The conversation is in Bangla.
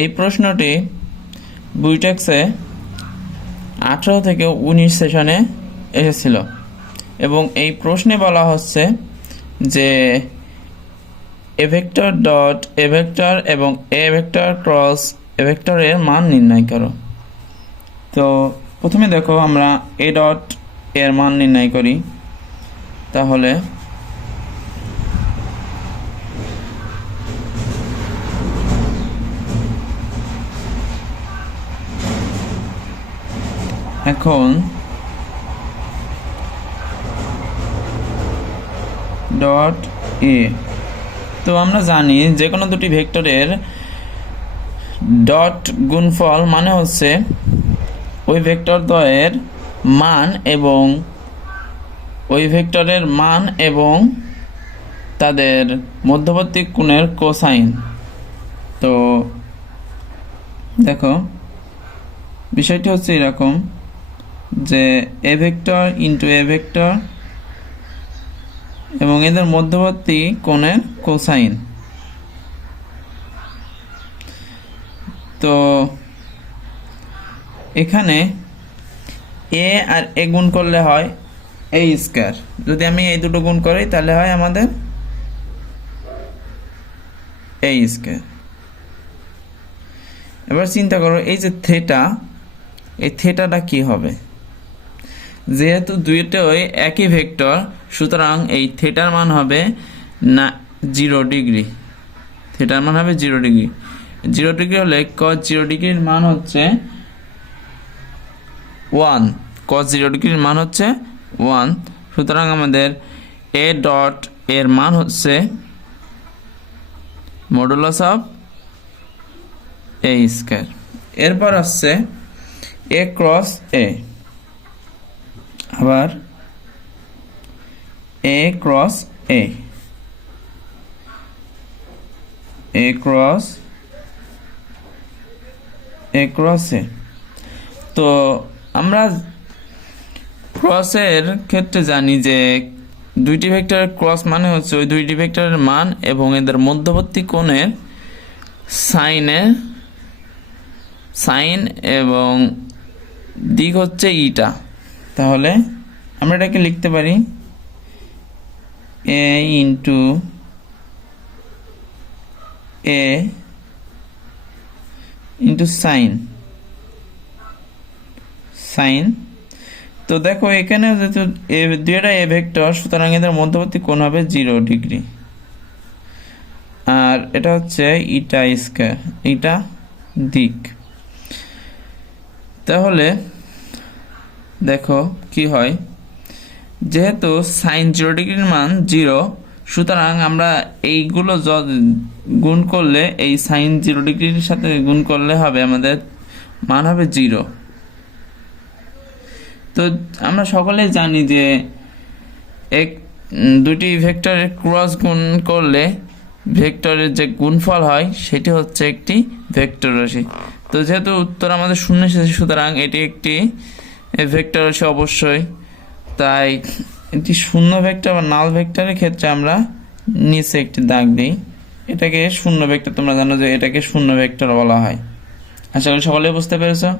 এই প্রশ্নটি বুইটেক্সে 18 থেকে 19 সেশনে এসেছিল এবং এই প্রশ্নে বলা হচ্ছে যে এ ভেক্টর ডট এ ভেক্টর এবং এ ভেক্টর ক্রস এ ভেক্টরের মান নির্ণয় করো। তো প্রথমে দেখো আমরা এ ডট এর মান নির্ণয় করি। তাহলে এখন ডট এ, তো আমরা জানি যে কোনো দুটি ভেক্টরের ডট গুণফল মানে হচ্ছে ওই ভেক্টর দ্বয়ের মান এবং ওই ভেক্টরের মান এবং তাদের মধ্যবর্তী কোণের কোসাইন। তো দেখো বিষয়টি হচ্ছে এরকম যে এ ভেক্টর ইন্টু এ ভেক্টর এবং এদের মধ্যবর্তী কোণের কোসাইন। তো এখানে এ আর এ গুণ করলে হয় এ স্কয়ার, যদি আমি এই দুটো গুণ করি তাহলে হয় আমাদের এ স্কয়ার। এবার চিন্তা করো এই যে থিটা, এই থিটাটা কি হবে? যেহেতু দুইটাই একই ভেক্টর সুতরাং এই থিটার মান হবে না 0 ডিগ্রি। থিটার মান হবে 0 ডিগ্রি। 0 ডিগ্রি হলে cos 0 ডিগ্রির মান হচ্ছে 1। cos 0 ডিগ্রির মান হচ্ছে 1। সুতরাং আমাদের এ ডট এর মান হচ্ছে মডুলাস অফ এ স্কয়ার। এরপর আসছে এ ক্রস এ, আবার এ ক্রস এ, এ ক্রস এ। তো আমরা ক্রসের ক্ষেত্রে জানি যে দুইটি ভেক্টরের ক্রস মানে হচ্ছে ওই দুইটি ভেক্টরের মান এবং এদের মধ্যবর্তী কোণের সাইন এবং দিক হচ্ছে ইটা। তাহলে আমরা এটাকে লিখতে পারি এ ইন্টু এ ইন্টু সাইন। তো দেখো এখানে যেহেতু দুইটা এ ভেক্টর সুতরাং এদের মধ্যবর্তী কোণ হবে 0 ডিগ্রি, আর এটা হচ্ছে ইটা স্কয়ার, ইটা দিক। তাহলে দেখো কি হয়, যেহেতু সাইন 0 ডিগ্রির মান 0 সুতরাং আমরা এইগুলো গুণ করলে এই সাইন 0 ডিগ্রির সাথে গুণ করলে হবে আমাদের মান হবে 0। তো আমরা সকলেই জানি যে দুটি ভেক্টরের ক্রস গুণ করলে ভেক্টরের যে গুণফল হয় সেটি হচ্ছে একটি ভেক্টর রাশি। তো যেহেতু উত্তর আমাদের 0 এসেছে সুতরাং এটি একটি ভেক্টর রাশি অবশ্যই। তাই একটি শূন্য ভেক্টর বা নাল ভেক্টরের ক্ষেত্রে আমরা নিচে একটি দাগ দিই, এটাকে শূন্য ভেক্টর। তোমরা জানো যে এটাকে শূন্য ভেক্টর বলা হয়। আশা করি সকলে বুঝতে পেরেছো।